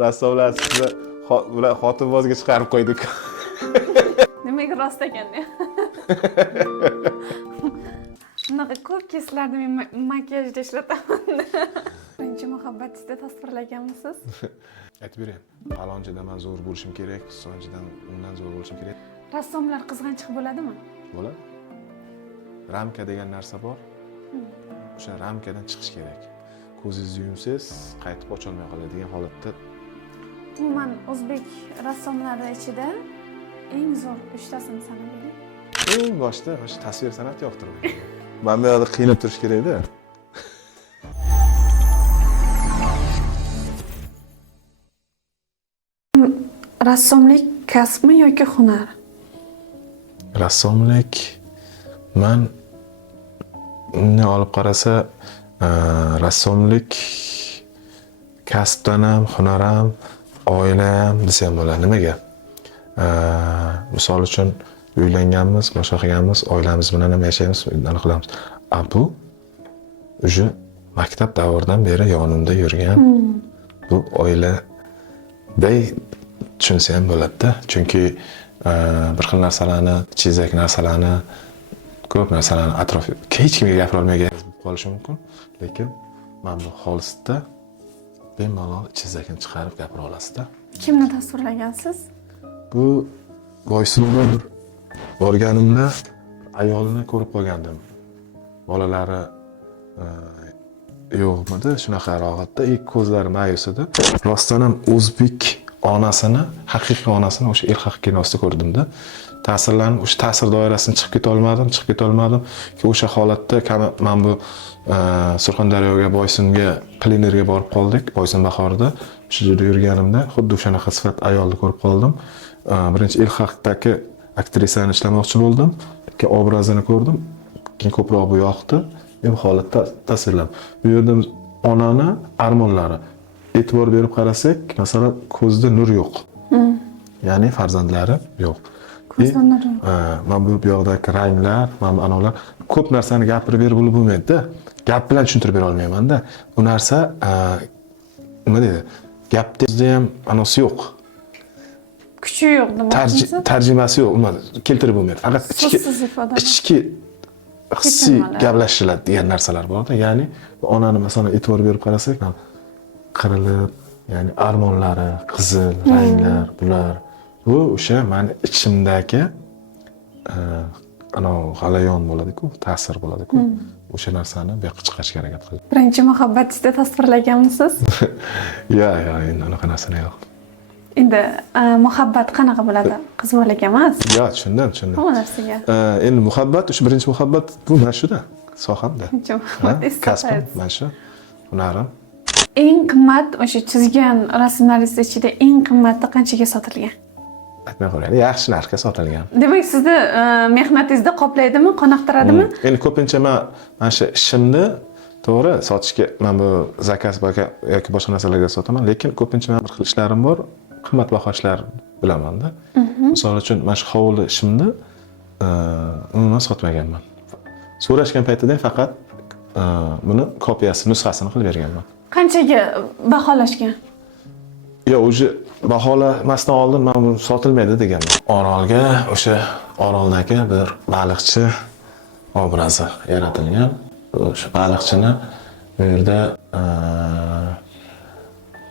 Rassomlar sizni bular xotinbozga chiqarib qo'ydik. Demak rost ekanda. Bunaqa ko'p keslarda men makiyajda ishlataman. Birinchi muhabbatingizda tasvirlaganmisiz? Aytib bering. Palonchidan men zo'r bo'lishim kerak, sonchidan undan zo'r bo'lishim kerak. Rassomlar qizg'anchiq bo'ladimi? Bo'ladi. Ramka degan narsa bor. O'sha ramkadan chiqish kerak. Ko'zingizni yumsangiz, qaytib ocholmay qoladigan holatda. Umuman o'zbek rassomlari ichida eng zo'r 3 tasini sanab bering. Eng boshda o'sha tasvir san'ati yoqtiradi. Men bu yerda qiynab turish kerak-da. Rassomlik kasbmi yoki hunar? Rassomlik men uni olib qarasa, rassomlik kasbdan ham, hunar ham, oila ham desa ham bo'ladi. Nimaga? Misol uchun uylanganmiz, boshqa qilganmiz, oilamiz bilan ham yashaymiz, uni qilamiz. Bu o'sha maktab davridan beri yonimda yurgan bu oiladay tushunsa ham bo'ladi-da. Chunki bir xil narsalarni, chizak narsalarni, ko'p narsalarni atrofga hech kimga gapira olmagan qolishi mumkin, lekin men bu xolisda bemalol chizakni chiqarib gapira olasiz-da. Kimni tasvirlagansiz? Bu Boysunga bir borganimda ayolni ko'rib qolgandim. Bolalari yo'qmidi, shunaqa rohatda, ko'zlari ma'yus edi. Rostdan ham o'zbek onasini, haqiqiy onasini o'sha Ilhaq kinosida ko'rdim-da. Ta'sirlarni, o'sha ta'sir doirasidan chiqib keta olmadim. O'sha holatda men bu Surxondaryoga, Boysunga, Plinerga borib qoldik, Boysun bahorida. O'sha yerda yurganimda xuddi o'shanaqa sifat ayolni ko'rib qoldim. Birinchi Ilhaqdagi aktrisani ishlamoqchi bo'ldim. Keyin obrazini ko'rdim. Keyin ko'proq bu yoqdi. Men holatda tasvirladim. Bu yerda onani armonlari e'tibor berib qarasak, masalan, ko'zda nur yo'q. Ya'ni farzandlari yo'q. Ko'zda nur yo'q. Men bu yoqdagi ranglar, mana anolar ko'p narsani gapirib berib bo'lmaydi-da. Gap bilan tushuntirib bera olmayman-da. Bu narsa nima deydi? Gapda ham anosi yo'q. Kuchi yo'q demoqchisiz? Tarjimasi yo'q, keltirib bo'lmaydi. Faqat ichki hissiy gaplashiladi degan narsalar bor-da. Ya'ni onani masalan e'tibor berib qarasak, qirilib, ya'ni armonlari, qizil ranglar, bular bu o'sha meni ichimdagi g'alayon bo'ladi-ku, ta'sir bo'ladi-ku. O'sha narsani bu yoqqa chiqarishga harakat qildim. Birinchi muhabbatingizda tasvirlaganmisiz? Yo'q, endi unaqa narsani yo'q. Endi muhabbat qanaqa bo'ladi? Qiz bolaga emas? Yo'q, tushundim. Nima narsaga? Endi muhabbat, o'sha birinchi muhabbat bu mana shuda, sohamda. Birinchi muhabbat kasbim, mana shu hunarim. Eng qimmat o'sha chizgan rasmlaringiz ichida eng qimmati qanchaga sotilgan? Aytmay qo'yaylik, yaxshi narxga sotilgan. Demak, sizni mehnatingizni qoplaydimi, qoniqtiradimi? Endi ko'pincha men mana shu ishimni to'g'ri sotishga, men bu zakaz yoki boshqa narsalarga sotaman, lekin ko'pincha men bir xil ishlarim bor, qimmatbaho ishlar bilaman-da. Misol uchun, mana shu hovli ishimni umuman sotmaganman. So'rashgan paytida faqat buni kopiyasi, nusxasini qilib berganman. Qanchaga baholashgan? Yo'q, o'sha baholamasdan oldin men bu sotilmaydi deganman. Orolga o'sha oroldagi bir baliqchi obrazi yaratilgan. O'sha baliqchini bu yerda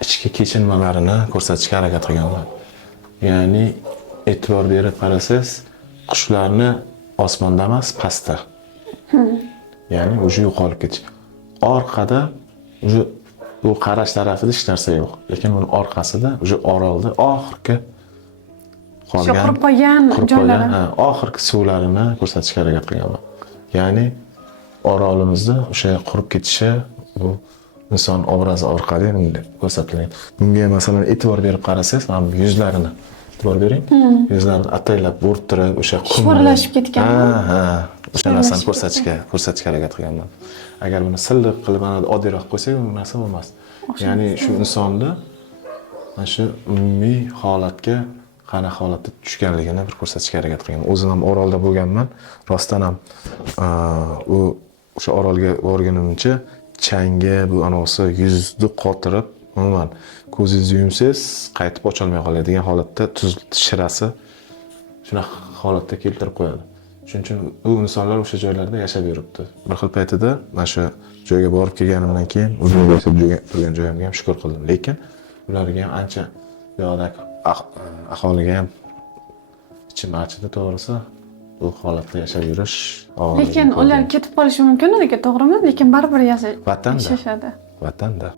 ichki kechinmalarini ko'rsatishga harakat qilganman. Ya'ni e'tibor berib qarasangiz, qushlarni osmonda emas, pastda. Ya'ni o'sha yo'qolib ketish. Orqada o'sha bu qarash tarafida hech narsa yo'q. Lekin uni orqasida o'sha orolda oxirgi qolgan, qurib qolgan joylari, oxirgi suvlarini ko'rsatishga harakat qilganman. Ya'ni orolimizni o'sha qurib ketishi bu inson obrazi orqali ko'rsatilgan. Bunga masalan e'tibor berib qarasangiz, mana bu yuzlarini e'tibor bering. Yuzlarini ataylab bo'rttirib, o'sha qumlashib ketgan. O'sha narsani ko'rsatishga harakat qilganman. Agar buni silliq qilib mana oddiyroq qo'ysak, bu narsa bo'lmas. Ya'ni shu insonni mana shu umumiy holatga qanaqa holatda tushganligini bir ko'rsatishga harakat qilganman. O'zim ham Orolda bo'lganman. Rostdan ham o'sha Orolga borganimcha changga bu anosi yuzni qotirib umuman ko'zingizni yumsangiz qaytib ocholmay qoladigan holatda tuz shirasi shunaqa holatda keltirib qo'yadi. Shuning uchun u insonlar o'sha joylarda yashab yuribdi. Bir xil paytida mana shu joyga borib kelganimdan keyin o'zim yashab turgan joyimga ham shukr qildim. Lekin ularga ham ancha bu yoqdagi aholiga ham ichim achidi, to'g'risi. Bu holatda yashab yurish og'ir. Lekin ular ketib qolishi mumkin edi, to'g'rimi? Lekin baribir yashashadi. Vatanda.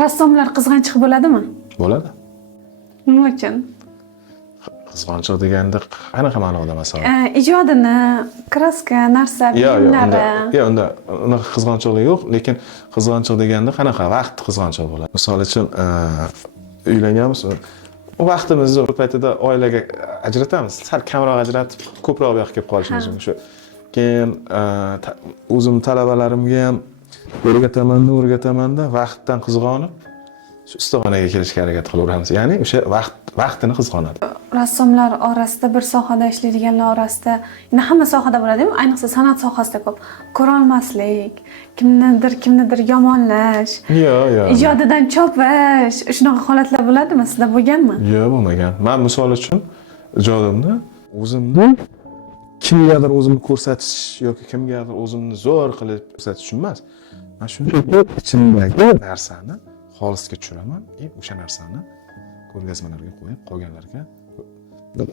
Rassomlar qizg'anchiq bo'ladimi? Bo'ladi. Nima uchun? Qizg'anchiq deganda qanaqa ma'noda masalan? Ijodini, kraska, narsa, buyumlari. Yo'q, unda unaqa qizg'anchiqlik yo'q, lekin qizg'anchiq deganda qanaqa vaqt qizg'anchiq bo'ladi. Misol uchun, uylanganmiz, vaqtimizni bir paytida oilaga ajratamiz. Sal kamroq ajratib, ko'proq bu yoqqa kelib qolishimiz mumkin. Shu keyin o'zim talabalarimga ham o'rgatamanda vaqtdan qizg'onib, shu ustaxonaga kelishga harakat qilaveramiz. Ya'ni o'sha vaqtini qizg'onadi. Rassomlar orasida, bir sohada ishlaydiganlar orasida, hamma sohada bo'ladi-ku, ayniqsa san'at sohasida ko'p ko'rolmaslik, kimnidir yomonlash, ijodidan chopish, shunaqa holatlar bo'ladimi? Sizda bo'lganmi? Yo'q, bo'lmagan. Men misol uchun ijodimda o'zimni kimgadir o'zimni ko'rsatish yoki kimgadir o'zimni zo'r qilib ko'rsatish uchun emas. Men shunchaki ichimdagi narsani xolisga tushiraman, o'sha narsani ko'rgazmalarga qo'yib, qolganlarga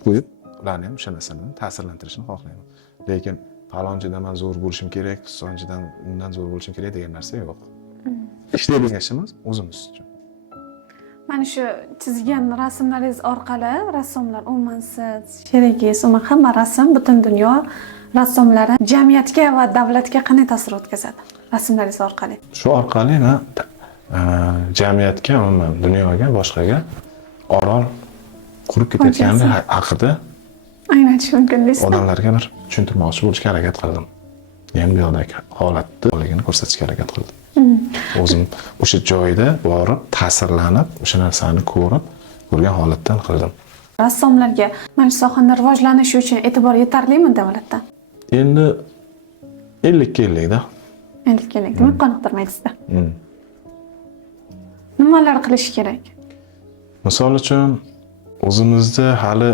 qo'yib, ularni ham o'sha narsadan ta'sirlantirishni xohlayman. Lekin falonchidan men zo'r bo'lishim kerak, pisonchidan undan zo'r bo'lishim kerak degan narsa yo'q. Ishlaydigan ishimiz o'zimiz uchun. Mana shu chizgan rasmlaringiz orqali rassomlar, umuman siz, sherigingiz, umuman hamma rassom, butun dunyo rassomlari jamiyatga va davlatga qanday ta'sir o'tkazadi? Rasmlaringiz orqali. Shu orqali men jamiyatga, umuman dunyoga, boshqaga orol qurib ketayotgani haqida anglatish mumkin deysiz. Odamlarga bir tushuntirmoqchi bo'lishga harakat qildim. Men bu yoqdagi holatni ko'rsatishga harakat qildim. O'zim o'sha joyda borib, ta'sirlanib, o'sha narsani ko'rgan holatdan qildim. Rassomlarga mana shu sohani rivojlanishi uchun e'tibor yetarlimi davlatdan? Endi 50-50 da. 50-50, demak qoniqtirmaydi sizda. Nimalar qilish kerak? Misol uchun o'zimizda hali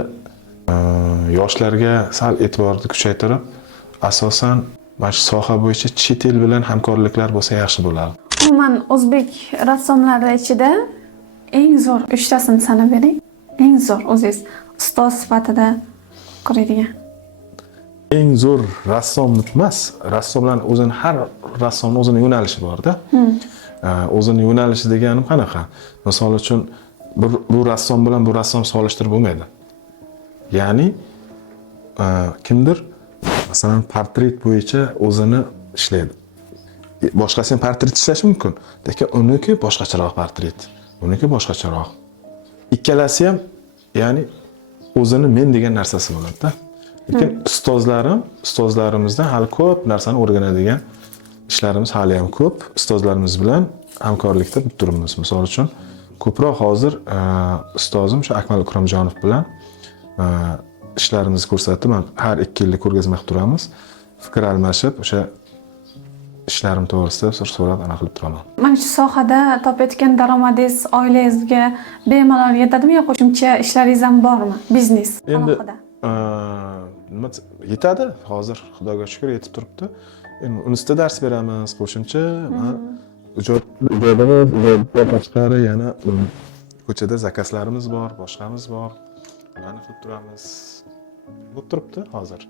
yoshlarga sal e'tiborni kuchaytirib, asosan mana shu soha bo'yicha chet el bilan hamkorliklar bo'lsa yaxshi bo'lardi. Umuman o'zbek rassomlari ichida eng zo'r 3 tasini sanab bering. Eng zo'r o'zingiz ustoz sifatida ko'radigan. Eng zo'r rassom emas, rassomlar har rassomning o'zining yo'nalishi bor-da. O'zining yo'nalishi deganim qanaqa? Misol uchun bu rassom bilan bu rassom solishtirib bo'lmaydi. Ya'ni kimdir masalan portret bo'yicha o'zini ishlaydi. Boshqasi ham portret ishlashi mumkin, lekin uniki boshqacharoq portret, uniki boshqacharoq. Ikkalasi ham ya'ni o'zini men degan narsasi bo'ladi-da. Lekin ustozlarimizdan hali ko'p narsani o'rganadigan ishlarimiz hali ham ko'p. Ustozlarimiz bilan hamkorlikda turibmiz. Misol uchun ko'proq hozir ustozim shu Akmal Ikromjonov bilan ishlarimizni ko'rsatib, har 2 yilda ko'rgazma qilib turamiz. Fikr almashib, o'sha ishlarim to'g'risida so'rab ana qilib turaman. Mana shu sohada topayotgan daromadingiz oilangizga bemalol yetadimi yo qo'shimcha ishlaringiz ham bormi? Biznes alohida. Nima yetadi? Hozir Xudoga shukr yetib turibdi. Endi universitetda dars beramiz, qo'shimcha ijodimiz tashqari yana ko'chada zakazlarimiz bor, boshqamiz bor. Ularni qilib turamiz. Bo'lib turibdi hozir.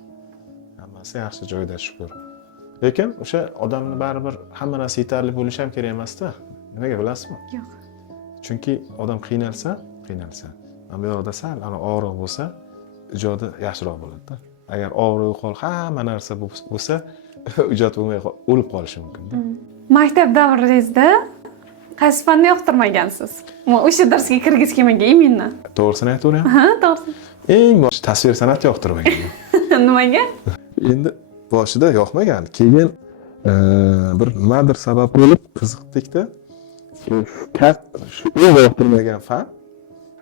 Hammasi yaxshi joyda shukr. Lekin o'sha odamni baribir hamma narsa yetarli bo'lishi ham kerak emas-da. Nimaga bilasizmi? Yo'q. Chunki odam qiynalsa, mana bu yoqda sal og'riq bo'lsa, ijodi yaxshiroq bo'ladi-da. Agar og'riq qol hamma narsa bo'lsa, ijod bo'lmay o'lib qolishi mumkin-da. Maktab davringizda qaysi fanni yoqtirmagansiz? O'sha darsga kirgisi kelmagan iminni. To'g'risini aytaveraymi? Ha, to'g'ri. Eng bosh tasvir san'at yoqtirmagan. Nimaga? Endi boshida yoqmagan. Keyin bir nimadir sabab bo'lib qiziqdik-da. Shu yoqtirmagan fan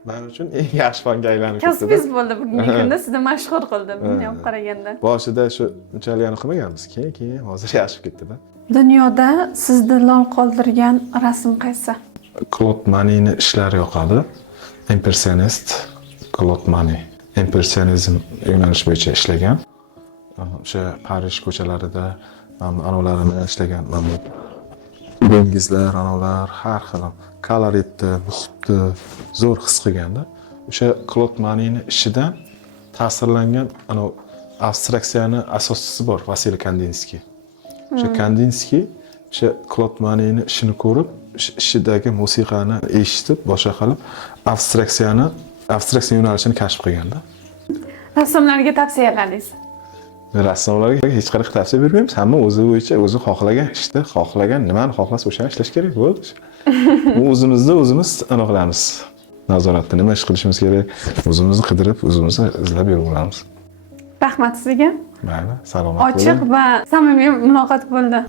men uchun eng yaxshi fanga aylanib ketdi. Kasbingiz bo'ldi bugungi kunda, sizni mashhur qildi bunday olib qaraganda. Boshida shu unchalik qilmaganmiz, keyin hozir yaxshi ketdi-da. Dunyoda sizni lol qoldirgan rasm qaysi? Claude Money'ni ishlari yoqadi. Impressionist Claude Monet. Impressionizm yo'nalish bo'yicha ishlagan. O'sha Parij ko'chalarida anavlarini ishlagan. Mana bu dengizlar, anavlar har xil koloritni, muhitni zo'r his qilganda, o'sha Claude Monet'ni ishidan ta'sirlangan abstraksiyani asoschisi bor, Vasiliy Kandinsky. O'sha Kandinsky o'sha Claude Monet'ni ishini ko'rib, ishidagi musiqani eshitib, boshqa qilib abstraksiya yo'nalishini kashf qilganda. Rassomlarga tavsiyalarningiz? Rassomlarga hech qanaqa tavsiya bermaymiz. Hamma o'zi bo'yicha o'zi xohlagan ishda, xohlagan nimani xohlasa o'shani ishlash kerak bo'ldi. O'zimizni o'zimiz aniqlaymiz. Nazoratda nima ish qilishimiz kerak, o'zimizni qidirib, o'zimizni izlab yuraveramiz. Rahmat sizga. Mayli, salomat bo'ling. Ochiq va samimiy muloqot bo'ldi.